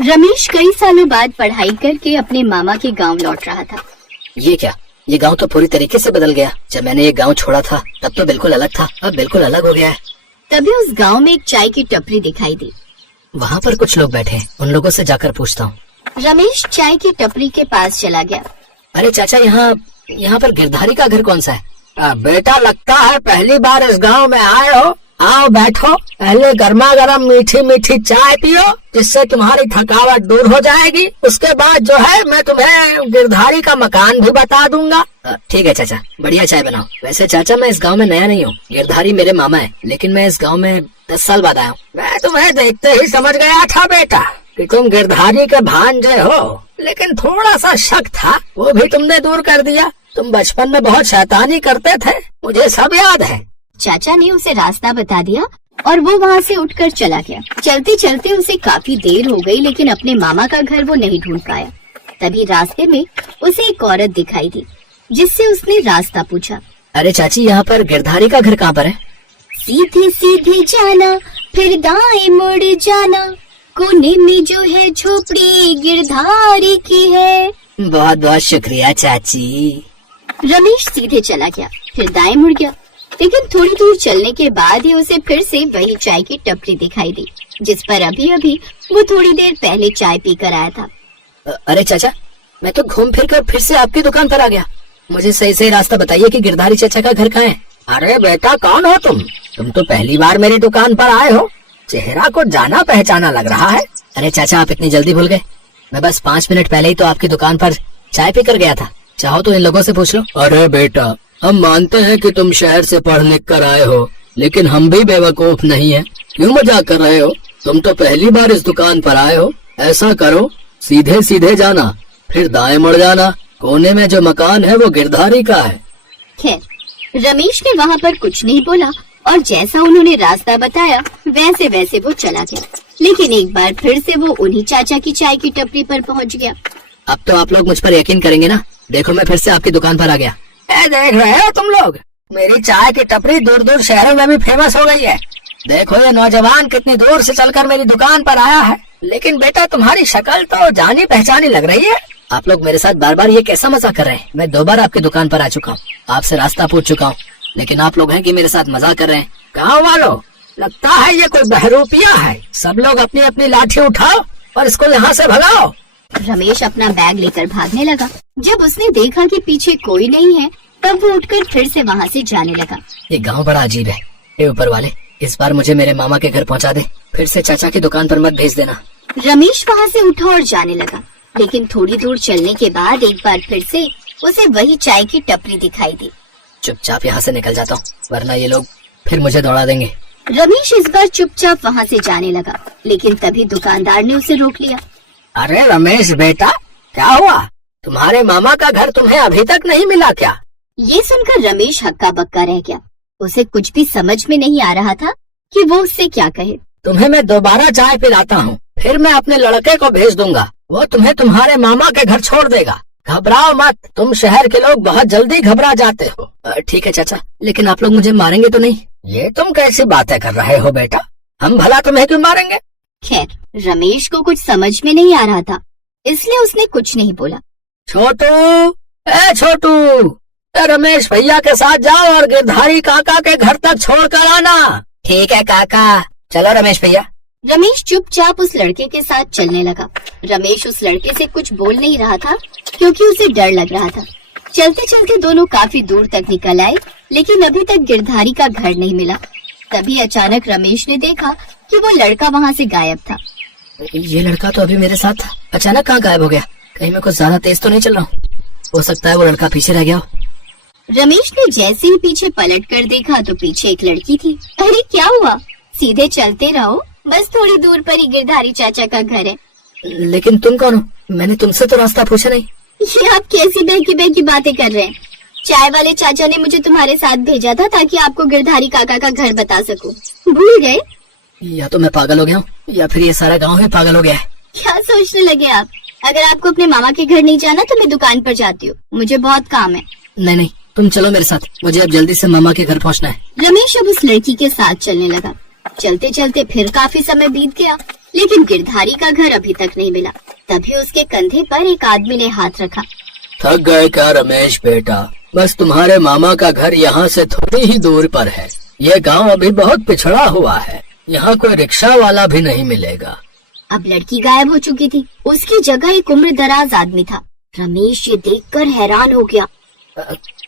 रमेश कई सालों बाद पढ़ाई करके अपने मामा के गांव लौट रहा था। ये क्या, ये गांव तो पूरी तरीके से बदल गया। जब मैंने ये गांव छोड़ा था तब तो बिल्कुल अलग था, अब बिल्कुल अलग हो गया है। तभी उस गांव में एक चाय की टपरी दिखाई दी। वहाँ पर कुछ लोग बैठे, उन लोगों से जाकर पूछता हूँ। रमेश चाय की टपरी के पास चला गया। अरे चाचा, यहाँ पर गिरधारी का घर कौन सा है? बेटा, लगता है पहली बार इस गांव में आए हो। आओ बैठो, पहले गर्मा गर्म मीठी मीठी चाय पियो, जिससे तुम्हारी थकावट दूर हो जाएगी। उसके बाद जो है मैं तुम्हें गिरधारी का मकान भी बता दूंगा। ठीक है चाचा, बढ़िया चाय बनाओ। वैसे चाचा, मैं इस गांव में नया नहीं हूँ, गिरधारी मेरे मामा है, लेकिन मैं इस गांव में 10 साल बाद आया हूँ। मैं तुम्हें देखते ही समझ गया था बेटा कि तुम गिरधारी के भांजे हो, लेकिन थोड़ा सा शक था, वो भी तुमने दूर कर दिया। तुम बचपन में बहुत शैतानी करते थे, मुझे सब याद है। चाचा ने उसे रास्ता बता दिया और वो वहाँ से उठकर चला गया। चलते चलते उसे काफी देर हो गई, लेकिन अपने मामा का घर वो नहीं ढूंढ पाया। तभी रास्ते में उसे एक औरत दिखाई दी, जिससे उसने रास्ता पूछा। अरे चाची, यहाँ पर गिरधारी का घर कहाँ पर है? सीधे सीधे जाना, फिर दाएं मुड़ जाना, कोने में जो है झोपड़ी गिरधारी की है। बहुत बहुत शुक्रिया चाची। रमेश सीधे चला गया, फिर दाएं मुड़ गया, लेकिन थोड़ी दूर चलने के बाद ही उसे फिर से वही चाय की टपरी दिखाई दी, जिस पर अभी अभी वो थोड़ी देर पहले चाय पीकर आया था। अरे चाचा, मैं तो घूम फिर कर फिर से आपकी दुकान पर आ गया। मुझे सही सही रास्ता बताइए कि गिरधारी चाचा का घर कहाँ है। अरे बेटा, कौन हो तुम? तुम तो पहली बार मेरी दुकान पर आए हो, चेहरा को जाना पहचाना लग रहा है। अरे चाचा, आप इतनी जल्दी भूल गए? मैं बस 5 मिनट पहले ही तो आपकी दुकान पर चाय पीकर गया था। चाहो तो इन लोगों से पूछ लो। अरे बेटा, हम मानते हैं कि तुम शहर से पढ़ लिख कर आए हो, लेकिन हम भी बेवकूफ नहीं है। क्यों मजाक कर रहे हो? तुम तो पहली बार इस दुकान पर आए हो। ऐसा करो, सीधे सीधे जाना, फिर दाएं मुड़ जाना, कोने में जो मकान है वो गिरधारी का है। खैर, रमेश ने वहाँ पर कुछ नहीं बोला और जैसा उन्होंने रास्ता बताया वैसे वैसे वो चला गया। लेकिन एक बार फिर से वो उन्हीं चाचा की चाय की टपरी पर पहुँच गया। अब तो आप लोग मुझ पर यकीन करेंगे ना? देखो, मैं फिर से आपकी दुकान पर आ गया। देख रहे हो तुम लोग, मेरी चाय की टपरी दूर दूर शहरों में भी फेमस हो गई है। देखो ये नौजवान कितनी दूर से चलकर मेरी दुकान पर आया है। लेकिन बेटा, तुम्हारी शक्ल तो जानी पहचानी लग रही है। आप लोग मेरे साथ बार बार ये कैसा मजाक कर रहे हैं? मैं 2 बार आपकी दुकान पर आ चुका हूँ, आपसे रास्ता पूछ चुका हूँ, लेकिन आप लोग हैं कि मेरे साथ मजाक कर रहे हैं। गाँव वालों, लगता है ये कोई बहरूपिया है। सब लोग अपनी अपनी लाठी उठाओ और इसको यहाँ से भगाओ। रमेश अपना बैग लेकर भागने लगा। जब उसने देखा कि पीछे कोई नहीं है, तब वो उठकर फिर से वहाँ से जाने लगा। ये गांव बड़ा अजीब है। हे ऊपर वाले, इस बार मुझे मेरे मामा के घर पहुँचा दे, फिर से चाचा की दुकान पर मत भेज देना। रमेश वहाँ से उठा और जाने लगा, लेकिन थोड़ी दूर चलने के बाद एक बार फिर से उसे वही चाय की टपरी दिखाई दी। चुपचाप यहाँ से निकल जाता हूँ, वरना ये लोग फिर मुझे दौड़ा देंगे। रमेश इस बार चुपचाप वहाँ से जाने लगा, लेकिन तभी दुकानदार ने उसे रोक लिया। अरे रमेश बेटा, क्या हुआ? तुम्हारे मामा का घर तुम्हें अभी तक नहीं मिला क्या? ये सुनकर रमेश हक्का बक्का रह गया। उसे कुछ भी समझ में नहीं आ रहा था कि वो उससे क्या कहे। तुम्हें मैं दोबारा चाय पिलाता हूँ, फिर मैं अपने लड़के को भेज दूंगा, वो तुम्हें तुम्हारे मामा के घर छोड़ देगा। घबराओ मत, तुम शहर के लोग बहुत जल्दी घबरा जाते हो। ठीक है चाचा, लेकिन आप लोग मुझे मारेंगे तो नहीं? ये तुम कैसी बातें कर रहे हो बेटा? हम भला तुम्हें क्यों मारेंगे? खैर, रमेश को कुछ समझ में नहीं आ रहा था, इसलिए उसने कुछ नहीं बोला। छोटू, छोटू, रमेश भैया के साथ जाओ और गिरधारी काका के घर तक छोड़ कर आना। ठीक है काका, चलो रमेश भैया। रमेश चुपचाप उस लड़के के साथ चलने लगा। रमेश उस लड़के से कुछ बोल नहीं रहा था, क्योंकि उसे डर लग रहा था। चलते चलते दोनों काफी दूर तक निकल आए, लेकिन अभी तक गिरधारी का घर नहीं मिला। तभी अचानक रमेश ने देखा कि वो लड़का वहाँ से गायब था। ये लड़का तो अभी मेरे साथ था, अचानक कहाँ गायब हो गया? कहीं मैं कुछ ज्यादा तेज तो नहीं चल रहा हूँ? हो सकता है वो लड़का पीछे रह गया हो। रमेश ने जैसे ही पीछे पलट कर देखा तो पीछे एक लड़की थी। अरे क्या हुआ? सीधे चलते रहो, बस थोड़ी दूर पर ही गिरधारी चाचा का घर है। लेकिन तुम कौन हो? मैंने तुमसे तो रास्ता पूछा नहीं। ये आप कैसी बहकी बहकी बातें कर रहे हैं? चाय वाले चाचा ने मुझे तुम्हारे साथ भेजा था ताकि आपको गिरधारी काका का घर बता सकूं। भूल गए? या तो मैं पागल हो गया हूँ, या फिर ये सारा गांव ही पागल हो गया है। क्या सोचने लगे आप? अगर आपको अपने मामा के घर नहीं जाना तो मैं दुकान पर जाती हूँ, मुझे बहुत काम है। नहीं, तुम चलो मेरे साथ, मुझे अब जल्दी से मामा के घर पहुँचना है। रमेश अब उस लड़की के साथ चलने लगा। चलते चलते फिर काफी समय बीत गया, लेकिन गिरधारी का घर अभी तक नहीं मिला। तभी उसके कंधे पर एक आदमी ने हाथ रखा। थक गए क्या रमेश बेटा? बस तुम्हारे मामा का घर यहाँ से थोड़ी ही दूर पर है। ये गांव अभी बहुत पिछड़ा हुआ है, यहाँ कोई रिक्शा वाला भी नहीं मिलेगा। अब लड़की गायब हो चुकी थी। उसकी जगह एक उम्र दराज आदमी था। रमेश ये देखकर हैरान हो गया।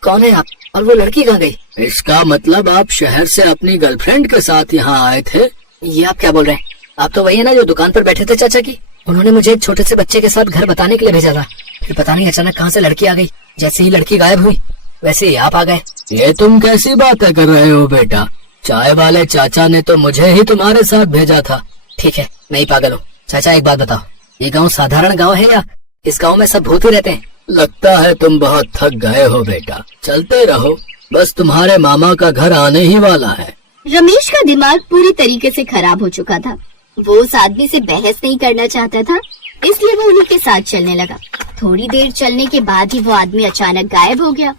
कौन है आप और वो लड़की कहाँ गई? इसका मतलब आप शहर से अपनी गर्लफ्रेंड के साथ यहाँ आए थे? ये आप क्या बोल रहे हैं? आप तो वही है ना जो दुकान पर बैठे थे चाचा की? उन्होंने मुझे एक छोटे से बच्चे के साथ घर बताने के लिए भेजा था। फिर पता नहीं अचानक कहाँ से लड़की आ गई। जैसे ही लड़की गायब हुई वैसे ही आप आ गए। ये तुम कैसी बातें कर रहे हो बेटा? चाय वाले चाचा ने तो मुझे ही तुम्हारे साथ भेजा था। ठीक है, मैं ही पागल हूँ। चाचा एक बात बताओ, ये गाँव साधारण गाँव है या इस गाँव में सब भूत ही रहते हैं? लगता है तुम बहुत थक गए हो बेटा, चलते रहो, बस तुम्हारे मामा का घर आने ही वाला है। रमेश का दिमाग पूरी तरीके से खराब हो चुका था। वो उस आदमी से बहस नहीं करना चाहता था, इसलिए वो उन्हीं के साथ चलने लगा। थोड़ी देर चलने के बाद ही वो आदमी अचानक गायब हो गया।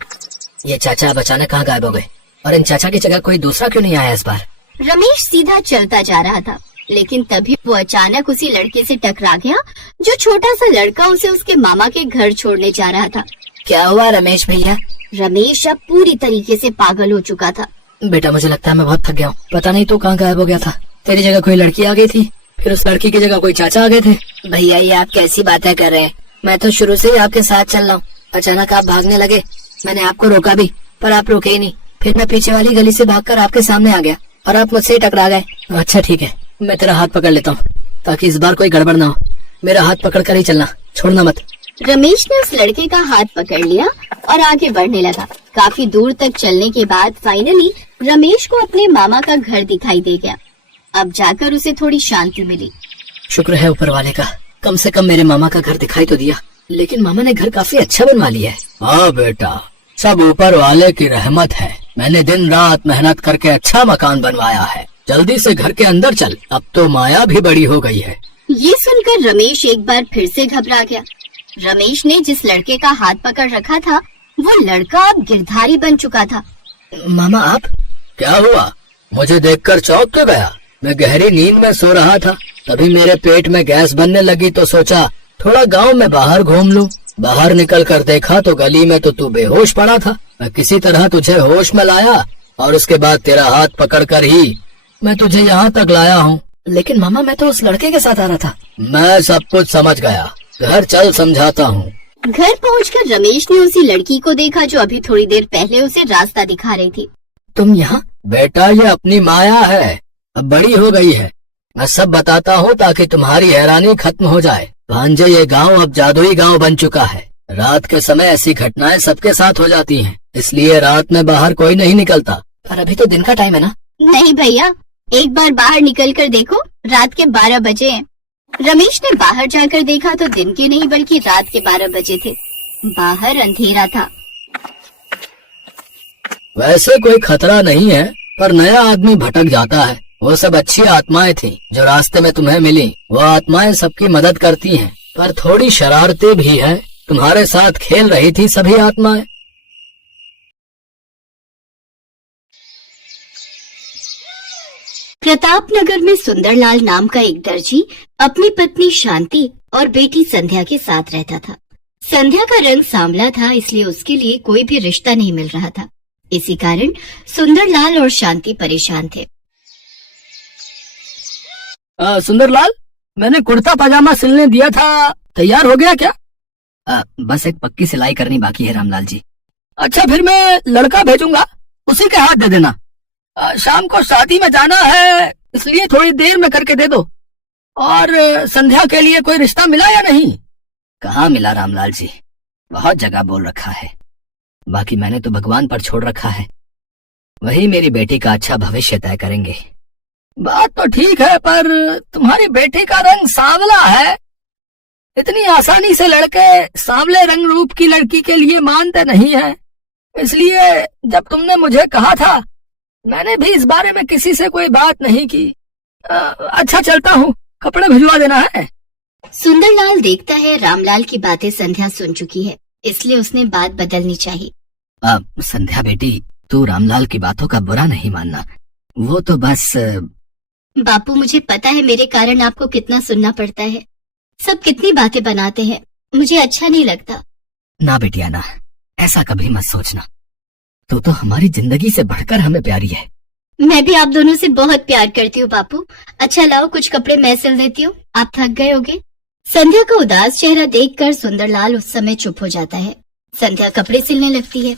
ये चाचा अब अचानक कहाँ गायब हो गए? और इन चाचा की जगह कोई दूसरा क्यों नहीं आया इस बार? रमेश सीधा चलता जा रहा था, लेकिन तभी वो अचानक उसी लड़के से टकरा गया जो छोटा सा लड़का उसे उसके मामा के घर छोड़ने जा रहा था। क्या हुआ रमेश भैया? रमेश अब पूरी तरीके से पागल हो चुका था। बेटा मुझे लगता है मैं बहुत थक गया हूँ। पता नहीं तू कहाँ गायब हो गया था। तेरी जगह कोई लड़की आ गई थी, फिर उस लड़की की जगह कोई चाचा आ गए थे। भैया ये आप कैसी बातें कर रहे हैं? मैं तो शुरू से ही आपके साथ चल रहा हूँ। अचानक आप भागने लगे, मैंने आपको रोका भी पर आप रुके ही नहीं। फिर मैं पीछे वाली गली से भागकर आपके सामने आ गया और आप मुझसे टकरा गए। अच्छा ठीक है, मैं तेरा हाथ पकड़ लेता हूँ ताकि इस बार कोई गड़बड़ ना हो। मेरा हाथ पकड़ कर ही चलना, छोड़ना मत। रमेश ने उस लड़के का हाथ पकड़ लिया और आगे बढ़ने लगा। काफी दूर तक चलने के बाद फाइनली रमेश को अपने मामा का घर दिखाई दे गया। अब जाकर उसे थोड़ी शांति मिली। शुक्र है ऊपर वाले का, कम से कम मेरे मामा का घर दिखाई तो दिया। लेकिन मामा ने घर काफी अच्छा बनवा लिया है। हाँ बेटा, सब ऊपर वाले की रहमत है। मैंने दिन रात मेहनत करके अच्छा मकान बनवाया है। जल्दी से घर के अंदर चल, अब तो माया भी बड़ी हो गई है। ये सुनकर रमेश एक बार फिर से घबरा गया। रमेश ने जिस लड़के का हाथ पकड़ रखा था वो लड़का अब गिरधारी बन चुका था। मामा आप? क्या हुआ? मुझे देखकर चौंक क्यों गया? मैं गहरी नींद में सो रहा था, तभी मेरे पेट में गैस बनने लगी तो सोचा थोड़ा गांव में बाहर घूम लूं। बाहर निकल कर देखा तो गली में तो तू बेहोश पड़ा था। मैं किसी तरह तुझे होश में लाया और उसके बाद तेरा हाथ पकड़कर ही मैं तुझे यहाँ तक लाया हूँ। लेकिन मामा मैं तो उस लड़के के साथ आ रहा था। मैं सब कुछ समझ गया, घर चल समझाता हूँ। घर पहुंचकर रमेश ने उसी लड़की को देखा जो अभी थोड़ी देर पहले उसे रास्ता दिखा रही थी। तुम यहाँ? बेटा ये अपनी माया है, अब बड़ी हो गई है। मैं सब बताता हूँ ताकि तुम्हारी हैरानी खत्म हो जाए। भांजे ये गांव अब जादुई गांव बन चुका है। रात के समय ऐसी घटनाएं सबके साथ हो जाती हैं, इसलिए रात में बाहर कोई नहीं निकलता। पर अभी तो दिन का टाइम है ना? नहीं भैया, एक बार बाहर निकल कर देखो, रात के 12 बजे हैं। रमेश ने बाहर जाकर देखा तो दिन के नहीं बल्कि रात के 12 बजे थे। बाहर अंधेरा था। वैसे कोई खतरा नहीं है, पर नया आदमी भटक जाता है। वो सब अच्छी आत्माएं थी जो रास्ते में तुम्हें मिली। वो आत्माएं सबकी मदद करती हैं, पर थोड़ी शरारतें भी है। तुम्हारे साथ खेल रही थी सभी आत्माएं। प्रतापनगर में सुंदरलाल नाम का एक दर्जी अपनी पत्नी शांति और बेटी संध्या के साथ रहता था। संध्या का रंग सांवला था, इसलिए उसके लिए कोई भी रिश्ता नहीं मिल रहा था। इसी कारण सुंदरलाल और शांति परेशान थे। सुंदरलाल, मैंने कुर्ता पजामा सिलने दिया था, तैयार हो गया क्या? बस एक पक्की सिलाई करनी बाकी है रामलाल जी। अच्छा, फिर मैं लड़का भेजूंगा, उसी के हाथ दे देना। शाम को शादी में जाना है, इसलिए थोड़ी देर में करके दे दो। और संध्या के लिए कोई रिश्ता मिला या नहीं? कहाँ मिला रामलाल जी, बहुत जगह बोल रखा है। बाकी मैंने तो भगवान पर छोड़ रखा है, वही मेरी बेटी का अच्छा भविष्य तय करेंगे। बात तो ठीक है, पर तुम्हारी बेटी का रंग सांवला है। इतनी आसानी से लड़के सांवले रंग रूप की लड़की के लिए मानते नहीं है। इसलिए जब तुमने मुझे कहा था, मैंने भी इस बारे में किसी से कोई बात नहीं की। अच्छा चलता हूँ, कपड़े भिजवा देना है। सुंदरलाल देखता है रामलाल की बातें संध्या सुन चुकी है, इसलिए उसने बात बदलनी चाहिए। संध्या बेटी, तू रामलाल की बातों का बुरा नहीं मानना। वो तो बस बापू, मुझे पता है मेरे कारण आपको कितना सुनना पड़ता है। सब कितनी बातें बनाते हैं, मुझे अच्छा नहीं लगता। ना बेटिया ना, ऐसा कभी मत सोचना। तू तो हमारी जिंदगी से बढ़कर हमें प्यारी है। मैं भी आप दोनों से बहुत प्यार करती हूँ बापू। अच्छा लाओ, कुछ कपड़े मैं सिल देती हूँ, आप थक गए होगे। संध्या का उदास चेहरा देखकर सुंदरलाल उस समय चुप हो जाता है। संध्या कपड़े सिलने लगती है।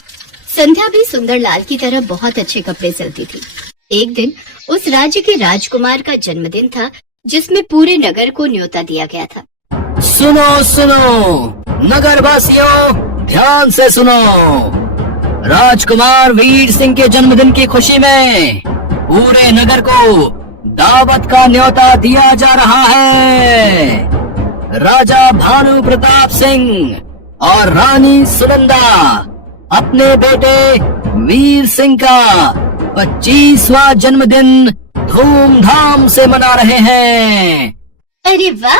संध्या भी सुंदरलाल की तरह बहुत अच्छे कपड़े सिलती थी। एक दिन उस राज्य के राजकुमार का जन्मदिन था, जिसमें पूरे नगर को न्योता दिया गया था। सुनो सुनो नगर वासियों, ध्यान से सुनो। राजकुमार वीर सिंह के जन्मदिन की खुशी में पूरे नगर को दावत का न्योता दिया जा रहा है। राजा भानु प्रताप सिंह और रानी सुनंदा अपने बेटे वीर सिंह का 25वां जन्मदिन धूमधाम से मना रहे हैं। अरे वाह,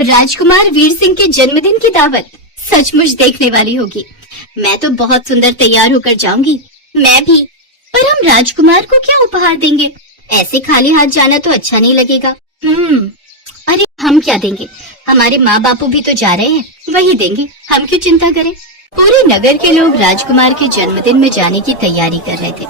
राजकुमार वीर सिंह के जन्मदिन की दावत सचमुच देखने वाली होगी। मैं तो बहुत सुंदर तैयार होकर जाऊंगी। मैं भी। पर हम राजकुमार को क्या उपहार देंगे? ऐसे खाली हाथ जाना तो अच्छा नहीं लगेगा। अरे हम क्या देंगे? हमारे माँ बापू भी तो जा रहे हैं, वही देंगे। हम क्यों चिंता करें? पूरे नगर के लोग राजकुमार के जन्मदिन में जाने की तैयारी कर रहे थे।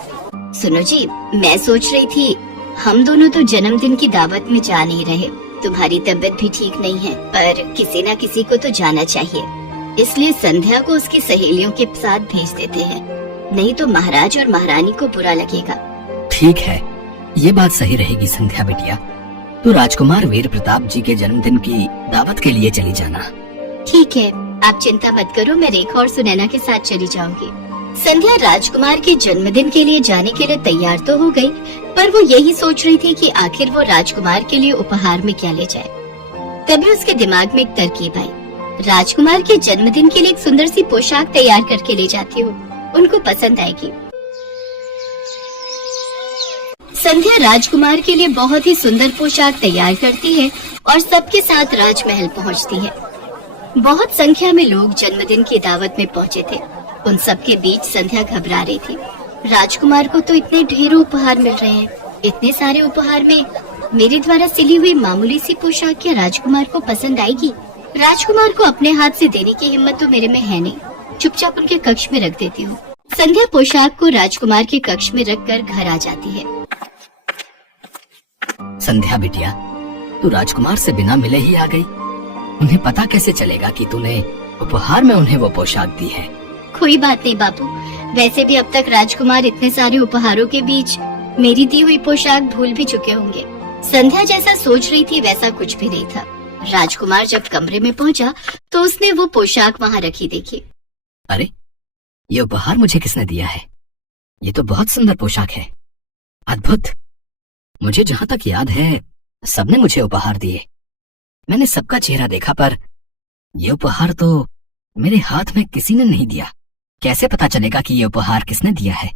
सुनो जी, मैं सोच रही थी हम दोनों तो जन्मदिन की दावत में जा नहीं रहे। तुम्हारी तबीयत भी ठीक नहीं है, पर किसी न किसी को तो जाना चाहिए। इसलिए संध्या को उसकी सहेलियों के साथ भेज देते हैं, नहीं तो महाराज और महारानी को बुरा लगेगा। ठीक है, ये बात सही रहेगी संध्या बिटिया। तू राजकुमार वीर प्रताप जी के जन्मदिन की दावत के लिए चली जाना। ठीक है, आप चिंता मत करो, मैं रेखा और सुनैना के साथ चली जाऊंगी। संध्या राजकुमार के जन्मदिन के लिए जाने के लिए तैयार तो हो गई, पर वो यही सोच रही थी कि आखिर वो राजकुमार के लिए उपहार में क्या ले जाए। तभी उसके दिमाग में एक तरकीब आई। राजकुमार के जन्मदिन के लिए एक सुंदर सी पोशाक तैयार करके ले जाती हूँ, उनको पसंद आएगी। संध्या राजकुमार के लिए बहुत ही सुंदर पोशाक तैयार करती है और सबके साथ राजमहल पहुँचती है। बहुत संख्या में लोग जन्मदिन की दावत में पहुँचे थे। उन सबके बीच संध्या घबरा रही थी। राजकुमार को तो इतने ढेरों उपहार मिल रहे हैं, इतने सारे उपहार में मेरे द्वारा सिली हुई मामूली सी पोशाक क्या राजकुमार को पसंद आएगी? राजकुमार को अपने हाथ से देने की हिम्मत तो मेरे में है नहीं। चुपचाप उनके कक्ष में रख देती हूँ। संध्या पोशाक को राजकुमार के कक्ष में रखकर घर आ जाती है। संध्या बिटिया, तू राजकुमार से बिना मिले ही आ गई। उन्हें पता कैसे चलेगा कि तूने उपहार में उन्हें वो पोशाक दी है? कोई बात नहीं बापू, वैसे भी अब तक राजकुमार इतने सारे उपहारों के बीच मेरी दी हुई पोशाक भूल भी चुके होंगे। संध्या जैसा सोच रही थी वैसा कुछ भी नहीं था। राजकुमार जब कमरे में पहुंचा तो उसने वो पोशाक वहाँ रखी देखी। अरे, ये उपहार मुझे किसने दिया है? ये तो बहुत सुंदर पोशाक है, अद्भुत। मुझे जहाँ तक याद है सबने मुझे उपहार दिए। मैंने सबका चेहरा देखा, पर ये उपहार तो मेरे हाथ में किसी ने नहीं दिया। कैसे पता चलेगा कि ये उपहार किसने दिया है?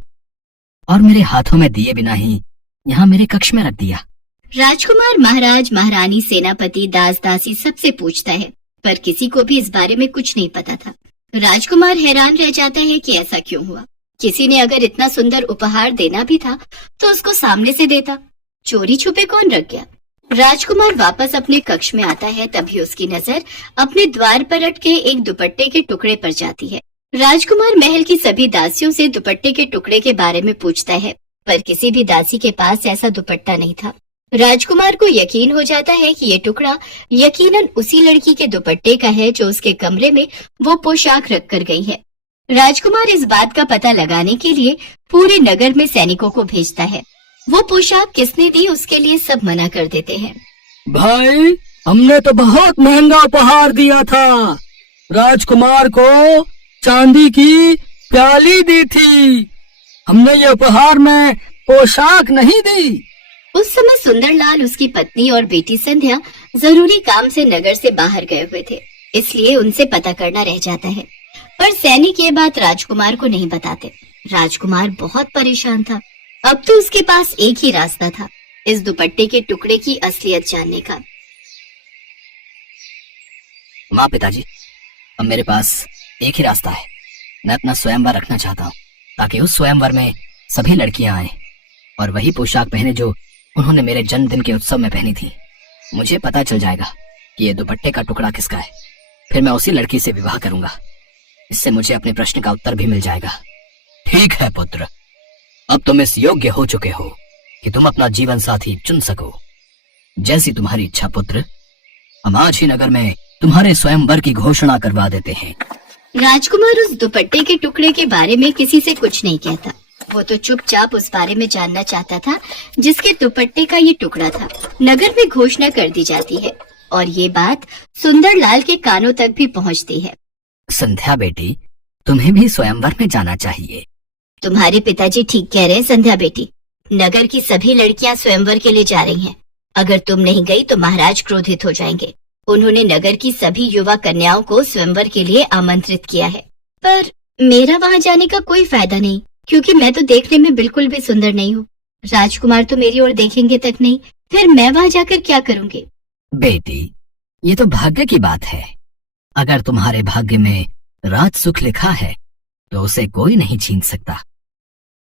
और मेरे हाथों में दिए बिना ही यहाँ मेरे कक्ष में रख दिया। राजकुमार महाराज, महारानी, सेनापति, दास दासी सबसे पूछता है, पर किसी को भी इस बारे में कुछ नहीं पता था। राजकुमार हैरान रह जाता है कि ऐसा क्यों हुआ। किसी ने अगर इतना सुंदर उपहार देना भी था तो उसको सामने से देता, चोरी छुपे कौन रख गया? राजकुमार वापस अपने कक्ष में आता है, तभी उसकी नजर अपने द्वार पर अटके एक दुपट्टे के टुकड़े पर जाती है। राजकुमार महल की सभी दासियों से दुपट्टे के टुकड़े के बारे में पूछता है, पर किसी भी दासी के पास ऐसा दुपट्टा नहीं था। राजकुमार को यकीन हो जाता है कि ये टुकड़ा यकीनन उसी लड़की के दुपट्टे का है जो उसके कमरे में वो पोशाक रख कर गई है। राजकुमार इस बात का पता लगाने के लिए पूरे नगर में सैनिकों को भेजता है। वो पोशाक किसने दी उसके लिए सब मना कर देते हैं। भाई, हमने तो बहुत महंगा उपहार दिया था। राजकुमार को चांदी की प्याली दी थी, हमने ये उपहार में पोशाक नहीं दी। उस समय सुंदरलाल, उसकी पत्नी और बेटी संध्या जरूरी काम से नगर से बाहर गए हुए थे, इसलिए उनसे पता करना रह जाता है। पर सैनिक ये बात राजकुमार को नहीं बताते। राजकुमार बहुत परेशान था। अब तो उसके पास एक ही रास्ता था, इस दुपट्टे के टुकड़े की असलियत जानने का। माँ, पिताजी, अब मेरे पास एक ही रास्ता है। मैं अपना स्वयंवर रखना चाहता हूँ, ताकि उस स्वयंवर में सभी लड़कियां आए और वही पोशाक पहने जो उन्होंने मेरे जन्मदिन के उत्सव में पहनी थी। मुझे पता चल जाएगा कि ये दुपट्टे का टुकड़ा किसका है, फिर मैं उसी लड़की से विवाह करूंगा। इससे मुझे अपने प्रश्न का उत्तर भी मिल जाएगा। ठीक है पुत्र, अब तुम इस योग्य हो चुके हो कि तुम अपना जीवन साथी चुन सको। जैसी तुम्हारी इच्छा पुत्र, हम आज ही नगर में तुम्हारे स्वयंवर की घोषणा करवा देते हैं। राजकुमार उस दुपट्टे के टुकड़े के बारे में किसी से कुछ नहीं कहता। वो तो चुपचाप उस बारे में जानना चाहता था जिसके दुपट्टे का ये टुकड़ा था। नगर में घोषणा कर दी जाती है और ये बात सुंदरलाल के कानों तक भी पहुंचती है। संध्या बेटी, तुम्हें भी स्वयंवर में जाना चाहिए। तुम्हारे पिताजी ठीक कह रहे हैं संध्या बेटी। नगर की सभी लड़कियां स्वयंवर के लिए जा रही हैं। अगर तुम नहीं गई तो महाराज क्रोधित हो जाएंगे। उन्होंने नगर की सभी युवा कन्याओं को स्वयंवर के लिए आमंत्रित किया है। पर मेरा वहाँ जाने का कोई फायदा नहीं, क्योंकि मैं तो देखने में बिल्कुल भी सुंदर नहीं हूँ। राजकुमार तो मेरी ओर देखेंगे तक नहीं, फिर मैं वहाँ जाकर क्या करूँगी? बेटी, ये तो भाग्य की बात है। अगर तुम्हारे भाग्य में राज सुख लिखा है तो उसे कोई नहीं छीन सकता,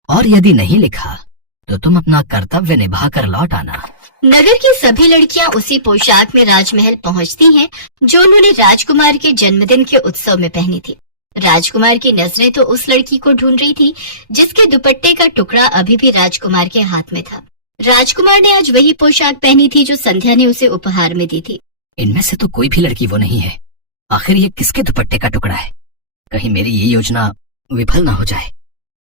और यदि नहीं लिखा तो तुम अपना कर्तव्य निभाकर लौट आना। नगर की सभी लड़कियां उसी पोशाक में राजमहल पहुंचती हैं जो उन्होंने राजकुमार के जन्मदिन के उत्सव में पहनी थी। राजकुमार की नजरें तो उस लड़की को ढूंढ रही थी जिसके दुपट्टे का टुकड़ा अभी भी राजकुमार के हाथ में था। राजकुमार ने आज वही पोशाक पहनी थी जो संध्या ने उसे उपहार में दी थी। इनमें से तो कोई भी लड़की वो नहीं है। आखिर ये किसके दुपट्टे का टुकड़ा है? कहीं मेरी ये योजना विफल ना हो जाए।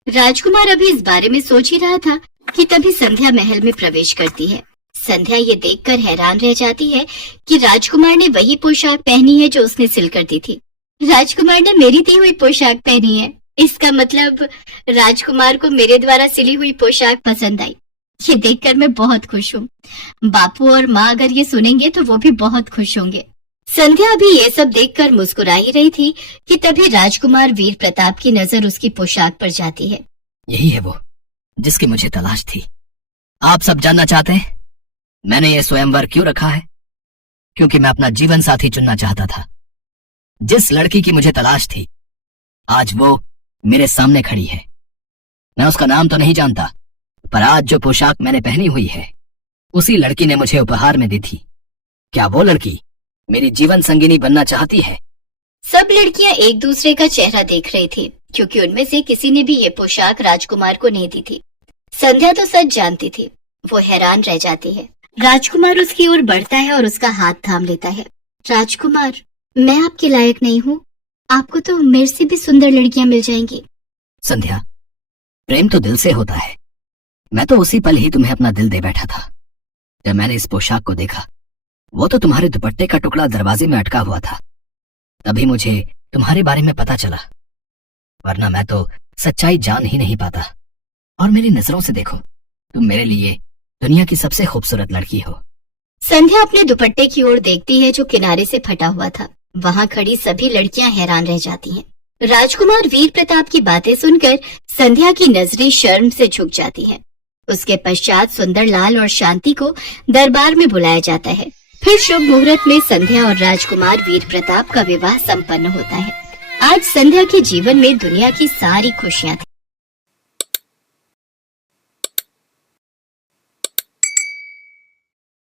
राजकुमार अभी इस बारे में सोच ही रहा था कि तभी संध्या महल में प्रवेश करती है। संध्या ये देखकर हैरान रह जाती है कि राजकुमार ने वही पोशाक पहनी है जो उसने सिल कर दी थी। राजकुमार ने मेरी दी हुई पोशाक पहनी है, इसका मतलब राजकुमार को मेरे द्वारा सिली हुई पोशाक पसंद आई। ये देखकर मैं बहुत खुश हूँ। बापू और माँ अगर ये सुनेंगे तो वो भी बहुत खुश होंगे। संध्या भी ये सब देखकर मुस्कुरा ही रही थी कि तभी राजकुमार वीर प्रताप की नजर उसकी पोशाक पर जाती है। यही है वो जिसकी मुझे तलाश थी। आप सब जानना चाहते हैं मैंने ये स्वयंवर क्यों रखा है? क्योंकि मैं अपना जीवन साथी चुनना चाहता था। जिस लड़की की मुझे तलाश थी आज वो मेरे सामने खड़ी है। मैं उसका नाम तो नहीं जानता, पर आज जो पोशाक मैंने पहनी हुई है उसी लड़की ने मुझे उपहार में दी थी। क्या वो लड़की मेरी जीवन संगिनी बनना चाहती है? सब लड़कियां एक दूसरे का चेहरा देख रही थी, क्योंकि उनमें से किसी ने भी ये पोशाक राजकुमार को नहीं दी थी। संध्या तो सच जानती थी। वो हैरान रह जाती है। राजकुमार उसकी ओर बढ़ता है और उसका हाथ थाम लेता है। राजकुमार, मैं आपके लायक नहीं हूँ। आपको तो मेरे से भी सुंदर लड़कियां मिल जाएंगी। संध्या, प्रेम तो दिल से होता है। मैं तो उसी पल ही तुम्हें अपना दिल दे बैठा था जब मैंने इस पोशाक को देखा। वो तो तुम्हारे दुपट्टे का टुकड़ा दरवाजे में अटका हुआ था, तभी मुझे तुम्हारे बारे में पता चला, वरना मैं तो सच्चाई जान ही नहीं पाता। और मेरी नजरों से देखो, तुम मेरे लिए दुनिया की सबसे खूबसूरत लड़की हो। संध्या अपने दुपट्टे की ओर देखती है जो किनारे से फटा हुआ था। वहाँ खड़ी सभी लड़कियां हैरान रह जाती हैं। राजकुमार वीर प्रताप की बातें सुनकर संध्या की नजरें शर्म से झुक जाती हैं। उसके पश्चात सुंदरलाल और शांति को दरबार में बुलाया जाता है। फिर शुभ मुहूर्त में संध्या और राजकुमार वीर प्रताप का विवाह संपन्न होता है। आज संध्या के जीवन में दुनिया की सारी खुशियां थी।